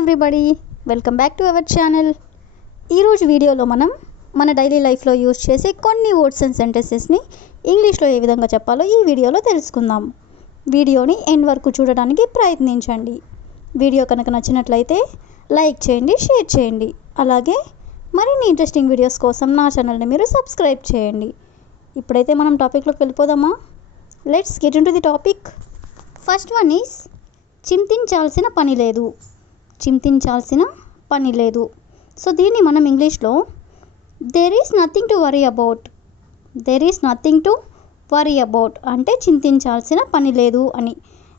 Everybody, welcome back to our channel. ఈరోజు వీడియోలో మనం మన డైలీ లైఫ్లో యూజ్ చేసే కొన్ని వర్డ్స్ అండ్ సెంటెన్సెస్ని ఇంగ్లీష్లో ఏ విధంగా చెప్పాలో ఈ వీడియోలో తెలుసుకుందాం. వీడియోని ఎండ్ వరకు చూడడానికి ప్రయత్నించండి. వీడియో కనుక నచ్చినట్లయితే లైక్ చేయండి, షేర్ చేయండి. అలాగే మరిన్ని ఇంట్రెస్టింగ్ వీడియోస్ కోసం నా ఛానల్ని మీరు సబ్స్క్రైబ్ చేయండి. ఇప్పుడైతే మనం టాపిక్లోకి వెళ్ళిపోదామా? Let's get into the topic. First one is చింతించాల్సిన పని లేదు. చింతించాల్సిన పని లేదు. సో దీన్ని మనం ఇంగ్లీష్లో there is nothing to worry about. There is nothing to worry about అంటే చింతించాల్సిన పని లేదు అని.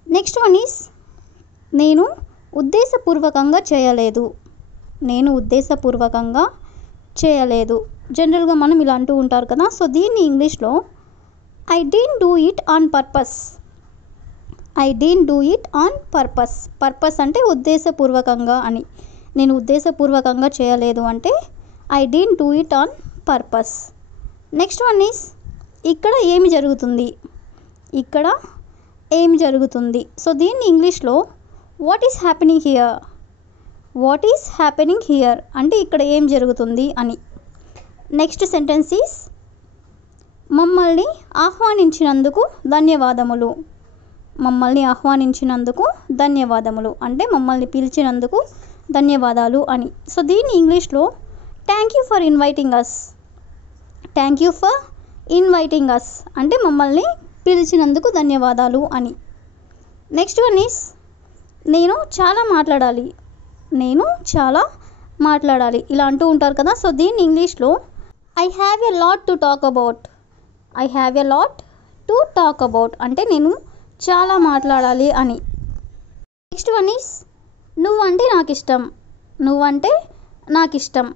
నెక్స్ట్ వన్ ఈజ్ నేను ఉద్దేశపూర్వకంగా చేయలేదు. నేను ఉద్దేశపూర్వకంగా చేయలేదు. జనరల్గా మనం ఇలా అంటూ ఉంటారు కదా. సో దీన్ని ఇంగ్లీష్లో I didn't do it on purpose. I didn't do it on purpose. Purpose అంటే ఉద్దేశపూర్వకంగా అని. నేను ఉద్దేశపూర్వకంగా చేయలేదు అంటే I didn't do it on purpose. Next one is ఇక్కడ ఏమి జరుగుతుంది. ఇక్కడ ఏమి జరుగుతుంది. సో దీన్ని ఇంగ్లీష్లో what is happening here. What is happening here అంటే ఇక్కడ ఏం జరుగుతుంది అని. నెక్స్ట్ సెంటెన్స్ ఈస్ మమ్మల్ని ఆహ్వానించినందుకు ధన్యవాదములు. మమ్మల్ని ఆహ్వానించినందుకు ధన్యవాదములు అంటే మమ్మల్ని పిలిచినందుకు ధన్యవాదాలు అని. సో దీన్ని ఇంగ్లీష్లో thank you for inviting us. Thank you for inviting us అంటే మమ్మల్ని పిలిచినందుకు ధన్యవాదాలు అని. నెక్స్ట్ వన్ ఈస్ నేను చాలా మాట్లాడాలి. నేను చాలా మాట్లాడాలి ఇలా అంటూ ఉంటారు కదా. సో దీన్ని ఇంగ్లీష్లో I have a lot to talk about. I have a lot to talk about అంటే నేను చాలా మాట్లాడాలి అని. నెక్స్ట్ వన్ ఈస్ నువ్వంటే నాకు ఇష్టం. నువ్వంటే నాకు ఇష్టం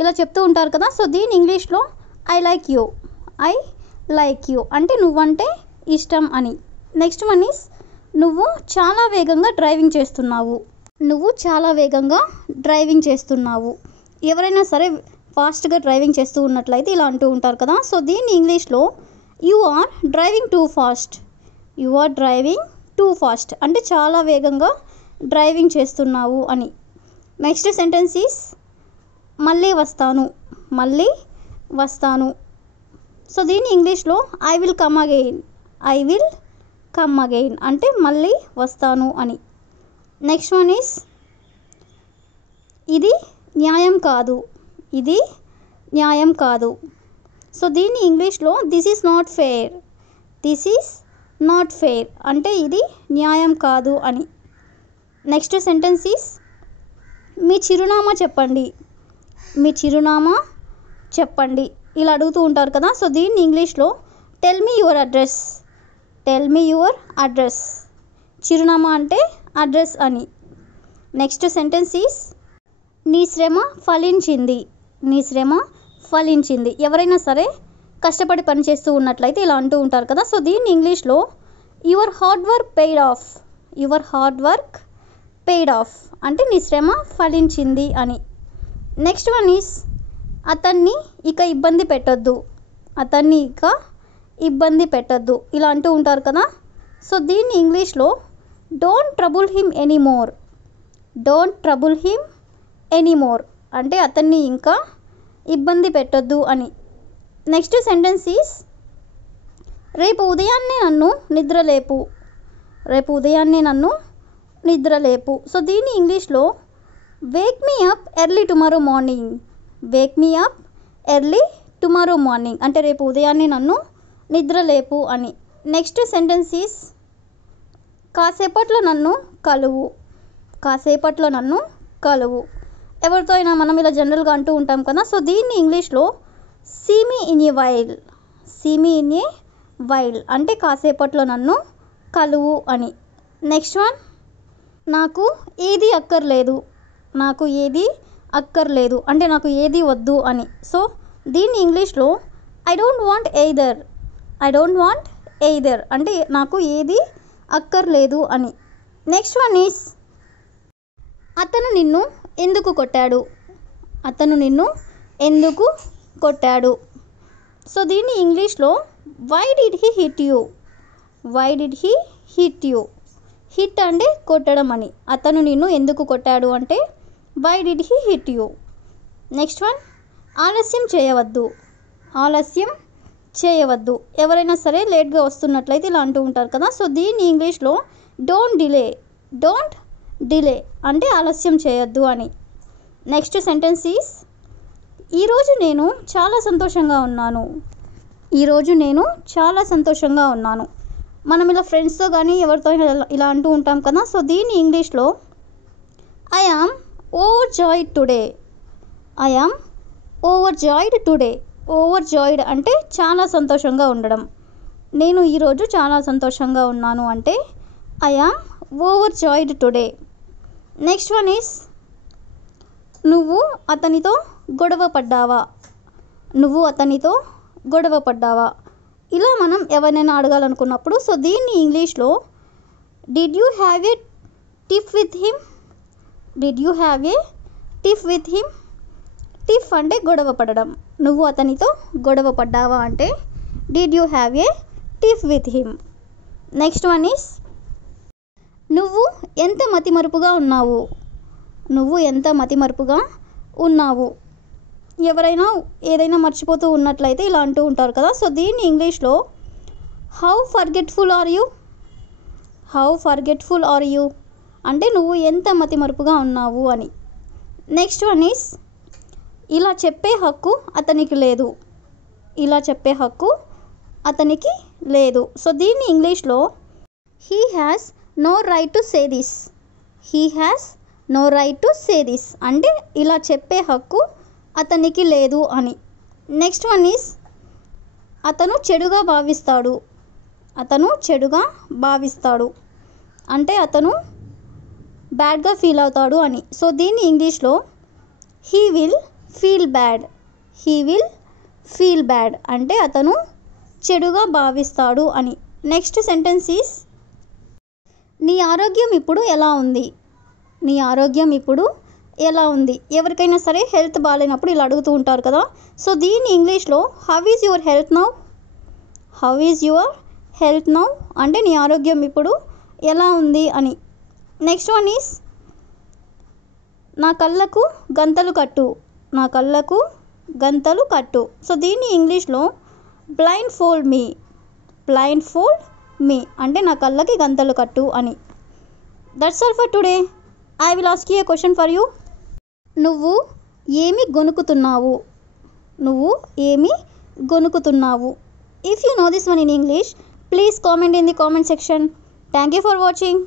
ఇలా చెప్తూ ఉంటారు కదా. సో దీని ఇంగ్లీష్లో I like you. I like you అంటే నువ్వంటే ఇష్టం అని. నెక్స్ట్ వన్ ఈస్ నువ్వు చాలా వేగంగా డ్రైవింగ్ చేస్తున్నావు. నువ్వు చాలా వేగంగా డ్రైవింగ్ చేస్తున్నావు. ఎవరైనా సరే ఫాస్ట్గా డ్రైవింగ్ చేస్తూ ఉన్నట్లయితే ఇలా అంటూ ఉంటారు కదా. సో దీన్ని ఇంగ్లీష్లో you are driving too fast. You are driving too fast అంటే చాలా వేగంగా డ్రైవింగ్ చేస్తున్నావు అని. నెక్స్ట్ సెంటెన్స్ ఈస్ మళ్ళీ వస్తాను. మళ్ళీ వస్తాను. సో దీన్ని ఇంగ్లీష్లో I will come again. I will come again అంటే మళ్ళీ వస్తాను అని. నెక్స్ట్ వన్ ఈస్ ఇది న్యాయం కాదు. ఇది న్యాయం కాదు. సో దీన్ని ఇంగ్లీష్లో this is not fair. This is not fair అంటే ఇది న్యాయం కాదు అని. నెక్స్ట్ సెంటెన్స్ ఈస్ మీ చిరునామా చెప్పండి. మీ చిరునామా చెప్పండి ఇలా అడుగుతూ ఉంటారు కదా. సో దీన్ని ఇంగ్లీష్లో tell me your address. Tell me your address. చిరునామా అంటే అడ్రస్ అని. నెక్స్ట్ సెంటెన్స్ ఈస్ నీ శ్రమ ఫలించింది. నీ శ్రమ ఫలించింది. ఎవరైనా సరే కష్టపడి పని చేస్తూ ఉన్నట్లయితే ఇలా అంటూ ఉంటారు కదా. సో దీన్ని ఇంగ్లీష్లో your hard work paid of. Your hard work paid of అంటే నీ శ్రమ ఫలించింది అని. నెక్స్ట్ వన్ ఈస్ అతన్ని ఇక ఇబ్బంది పెట్టొద్దు. అతన్ని ఇక ఇబ్బంది పెట్టొద్దు ఇలా అంటూ ఉంటారు కదా. సో దీన్ని ఇంగ్లీష్లో don't trouble him anymore. Don't trouble him anymore అంటే అతన్ని ఇంకా ఇబ్బంది పెట్టొద్దు అని. నెక్స్ట్ సెంటెన్స్ ఈస్ రేపు ఉదయాన్నే నన్ను నిద్రలేపు. రేపు ఉదయాన్నే నన్ను నిద్రలేపు. సో దీన్ని ఇంగ్లీష్లో Wake me up early tomorrow morning. Wake me up early tomorrow morning అంటే రేపు ఉదయాన్నే నన్ను నిద్రలేపు అని. నెక్స్ట్ సెంటెన్స్ ఈస్ కాసేపట్లో నన్ను కలువు. కాసేపట్లో నన్ను కలువు. ఎవరితో అయినా మనం ఇలా జనరల్గా అంటూ ఉంటాం కదా. సో దీన్ని ఇంగ్లీష్లో see me in a while. See me in a while అంటే కాసేపట్లో నన్ను కలువు అని. నెక్స్ట్ వన్ నాకు ఏది అక్కర్లేదు. నాకు ఏది అక్కర్లేదు అంటే నాకు ఏది వద్దు అని. సో దీన్ని ఇంగ్లీష్లో I don't want either. I don't want either అంటే నాకు ఏది అక్కర్లేదు అని. నెక్స్ట్ వన్ ఈస్ అతను నిన్ను ఎందుకు కొట్టాడు. అతను నిన్ను ఎందుకు కొట్టాడు. సో దీన్ని ఇంగ్లీష్లో why did he hit you. Why did he hit you. Hit అంటే కొట్టడం అని. అతను నిన్ను ఎందుకు కొట్టాడు అంటే why did he hit you. Next one, ఆలస్యం చేయవద్దు. ఆలస్యం చేయవద్దు, ఎవరైనా సరే లేట్గా వస్తున్నట్లయితే ఇలా అంటూ ఉంటారు కదా. సో దీన్ని ఇంగ్లీష్లో డోంట్ డిలే అంటే ఆలస్యం చేయొద్దు అని. నెక్స్ట్ సెంటెన్స్ ఈస్ ఈరోజు నేను చాలా సంతోషంగా ఉన్నాను. ఈరోజు నేను చాలా సంతోషంగా ఉన్నాను. మనం ఇలా ఫ్రెండ్స్తో కానీ ఎవరితో ఇలా అంటూ ఉంటాం కదా. సో దీన్ని ఇంగ్లీష్లో I am overjoyed today. I am overjoyed today. Overjoyed అంటే చాలా సంతోషంగా ఉండడం. నేను ఈరోజు చాలా సంతోషంగా ఉన్నాను అంటే I am overjoyed today. Next one is నువ్వు అతనితో గొడవ పడ్డావా. నువ్వు అతనితో గొడవ పడ్డావా. ఇలా మనం ఎవరినైనా అడగాలనుకున్నప్పుడు సో దీన్ని ఇంగ్లీష్లో did you have a tiff with him. Did you have a tiff with him. Tiff అంటే గొడవ పడడం. నువ్వు అతనితో గొడవ పడ్డావా అంటే did you have a tiff with him. Next one is నువ్వు ఎంత మతిమరుపుగా ఉన్నావు. నువ్వు ఎంత మతిమరుపుగా ఉన్నావు. ఎవరైనా ఏదైనా మర్చిపోతూ ఉన్నట్లయితే ఇలా అంటూ ఉంటారు కదా. సో దీన్ని ఇంగ్లీష్లో how forgetful are you. How forgetful are you అంటే నువ్వు ఎంత మతిమరుపుగా ఉన్నావు అని. నెక్స్ట్ వన్ ఈస్ ఇలా చెప్పే హక్కు అతనికి లేదు. ఇలా చెప్పే హక్కు అతనికి లేదు. సో దీన్ని ఇంగ్లీష్లో he has no right to say this. He has no right to say this అంటే ఇలా చెప్పే హక్కు అతనికి లేదు అని. నెక్స్ట్ వన్ ఈస్ అతను చెడుగా భావిస్తాడు. అతను చెడుగా భావిస్తాడు అంటే అతను బ్యాడ్గా ఫీల్ అవుతాడు అని. సో దీన్ని ఇంగ్లీష్లో he will feel bad. He will feel bad అంటే అతను చెడుగా భావిస్తాడు అని. నెక్స్ట్ సెంటెన్స్ ఈస్ నీ ఆరోగ్యం ఇప్పుడు ఎలా ఉంది. నీ ఆరోగ్యం ఇప్పుడు ఎలా ఉంది. ఎవరికైనా సరే హెల్త్ బాగాలేనప్పుడు ఇలా అడుగుతూ ఉంటారు కదా. సో దీన్ని ఇంగ్లీష్లో how is your health now. How is your health now అంటే నీ ఆరోగ్యం ఇప్పుడు ఎలా ఉంది అని. నెక్స్ట్ వన్ ఈస్ నా కళ్ళకు గంతలు కట్టు. నా కళ్ళకు గంతలు కట్టు. సో దీన్ని ఇంగ్లీష్లో blindfold me. Blindfold me అంటే నా కళ్ళకి గంతలు కట్టు అని. That's all for today. I will ask you a question for you. నువ్వు ఏమి గొనుకుతున్నావు. నువ్వు ఏమి గొనుకుతున్నావు. If you know this one in English please comment in the comment section. Thank you for watching.